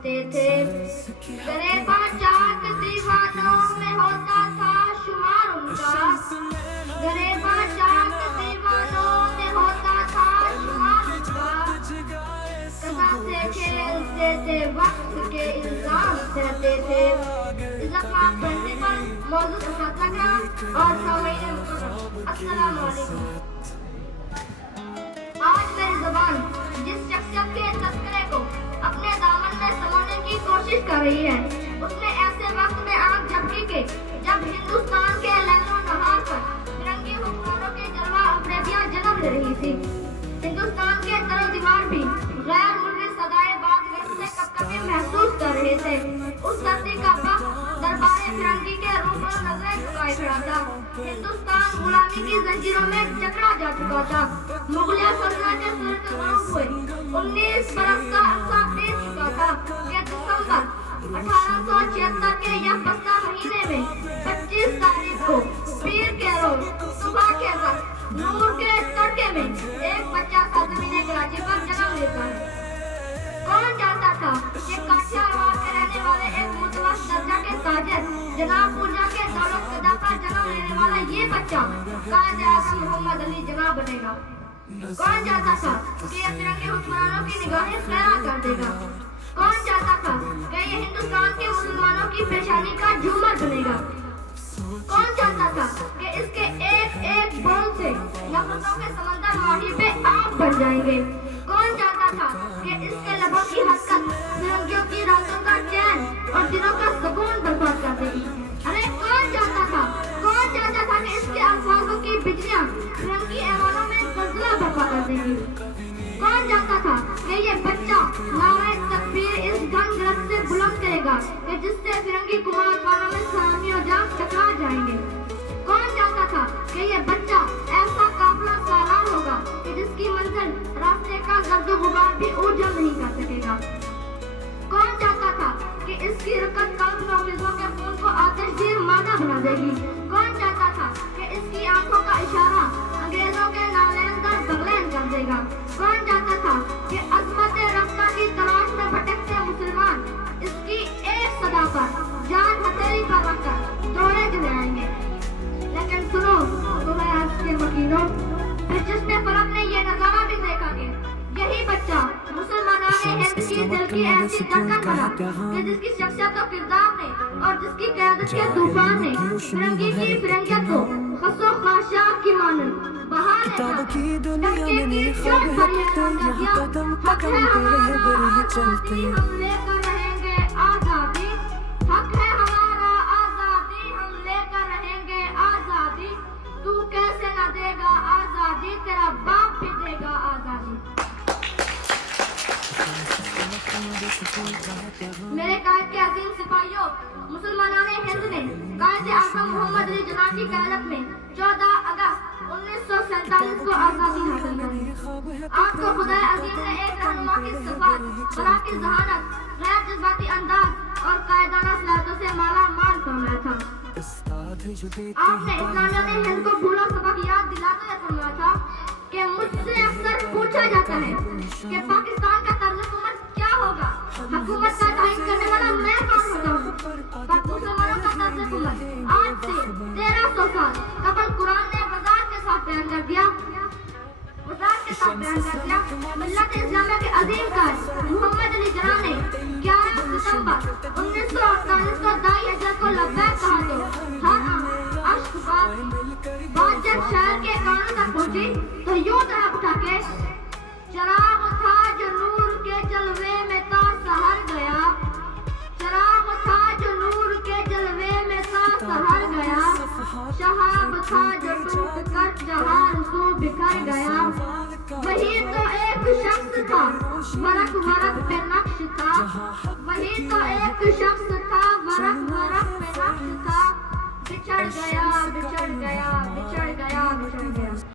رہتے تھے. غریبا چاک دیوانوں میں ہوتا تھا شمار ان کا. غریبا چاک دیوانوں میں ہوتا تھا شمار ان کا. قضا سے کھیلتے تھے وقت کے الزام سہتے تھے. عزت مآب پرنسپل موجود اساتذہ اور سامعین مکرم السلام علیکم. آج میری زبان جس شخصیت کے تذکرے کو اپنے دامن میں سمونے کی کوشش کر رہی ہے اس نے ایسے وقت میں آنکھ جھپکی کہ جب ہندوستان کے لیل و نہار پر فرنگی حکمرانوں کے جلوہ افریدیاں جنم لے رہی تھی. ہندوستان کے در و دیوار بھی غیر ملکی صدائے بازگشت سے کپکپی محسوس کر رہے تھے. اس دھرتی کا وقت دربار فرنگی کے روپ اور نظریں جھکائے کھڑا تھا. ہندوستان غلامی کی زنجیروں میں جکڑا جا چکا تھا. مغلیہ سلطنت کے صورت غروب ہوئے 19 برس کا عرصہ بیت چکا تھا کہ دسمبر 1876 کے یکبستہ مہینے میں 25 تاریخ کو پیر کے روز صبح کے وقت نور کے تڑکے میں ایک بچہ سرزمین کراچی پر جنم لیتا ہے. کون جانتا تھا کہ کاٹھیا روار کے رہنے والے ایک متوسط درجہ کے تاجر جناب پورجا کے دولت قدا پر جنم لینے والا یہ بچہ قائد اعظم محمد علی جناح بنے گا. کون جانتا تھا کہ یہ فرنگی حکمرانوں کی نگاہیں خیرا کر دے گا. کون جانتا تھا کہ یہ ہندوستان کے مسلمانوں کی پیشانی کا جھومر بنے گا. کون جانتا تھا کہ اس کے ایک ایک بول سے نفرتوں کے سمندر ماہی پہ آگ بن جائیں گے. کون جانتا تھا کہ اس کے لبوں کی حرکت فرنگیوں کی راتوں کا چین اور دنوں کا سکون برباد کر دے گی. ارے کون جانتا تھا کہ اس کے الفاظوں کی بجلیاں فرنگی ایوانوں میں زلزلہ برپا کر دیں گی. کون جانتا تھا کہ یہ بچہ نعرہ تکبیر اس گن گرد سے بلند کرے گا کہ جس سے فرنگی کمار خانوں میں سلامی و جام ٹکرا جائیں گے. کون جانتا تھا کہ یہ بچہ ایسا قافلہ سالار ہوگا کہ جس کی منزل راستے کا گرد و غبار بھی اوجھل نہیں کر سکے گا. کون جانتا تھا کہ اس کی رکت قلب نافذوں کے خون کو آتش گیر مادہ بنا دے گی. کون جانتا تھا کہ اس کی آنکھوں کا اشارہ انگریزوں کے نالین در بغلین کر دے گا. کون جانتا تھا کہ عظمت رفتہ کی تلاش میں بھٹکتے مسلمان اس کی ایک صدا پر جان ہتھیلی پر رکھ کر دوڑے چلے آئیں گے. لیکن سنو آج کے مکینوں، پھر جس نے فلک نے یہ نظارہ بھی دیکھا کہ یہی بچہ مسلمانوں نے ہند کی دل کی ایسی دھڑکن بنا کہ جس کی شخصیت و کردار نے اور جس کی قیادت کے طوفان نے فرنگی کی فرنگیت کو خس و خاشاک کی مانند بہانے کی دنیا میں نہیں خواب ہے قدم قدم پہ بڑھ چلتے. ہم لے کر رہیں گے آزادی. حق ہے ہمارا آزادی. ہم لے کر رہیں گے آزادی. تو کیسے نہ دے گا آزادی. تیرا باپ بھی دے گا آزادی. میرے قائد کے عظیم سپاہیوں، مسلمانان ہند نے قائد اعظم محمد علی جناح کی قیادت میں 14 اگست 1947 کو آزادی حاصل کری. آپ کو خدائے عظیم نے ایک رہنما کی صفات، بلا کی ذہانت، غیر جذباتی انداز اور قائدانہ صلاحیتوں سے مالا مال فرمایا تھا. آپ نے اسلامیہ نے ہند کو بھولا سبق یاد دلاتے ہوئے فرمایا تھا کہ مجھ سے اکثر پوچھا جاتا ہے کہ پاکستان کا طرز حکومت کیا ہوگا. حکومت کا تعین کرنے والا میں کون ہوتا ہوں؟ پر مسلمانوں کا طرز حکومت آج سے 1300 سال قبل قرآن نے وضاحت کے ساتھ بیان کر دیا. ملت اسلامیہ کے عظیم قائد محمد علی جناح نے 11 ستمبر 1948 کو دائی اجل کو لبیک کہا تو ہر اشک بات جب شہر کے کانوں تک پہنچی تو یوں طرح اٹھا کے چراغ تھا جو نور کے جلوے میں تا سہر گیا. چراغ تھا جو نور کے جلوے میں تا سہر گیا. شہاب تھا جو ٹوٹ کر جہان سو بکھر گیا. وہی تو ایک شخص تھا ورق ورق پہ نقش تھا. وہی تو ایک شخص تھا ورق ورق پہ نقش تھا. بچھڑ گیا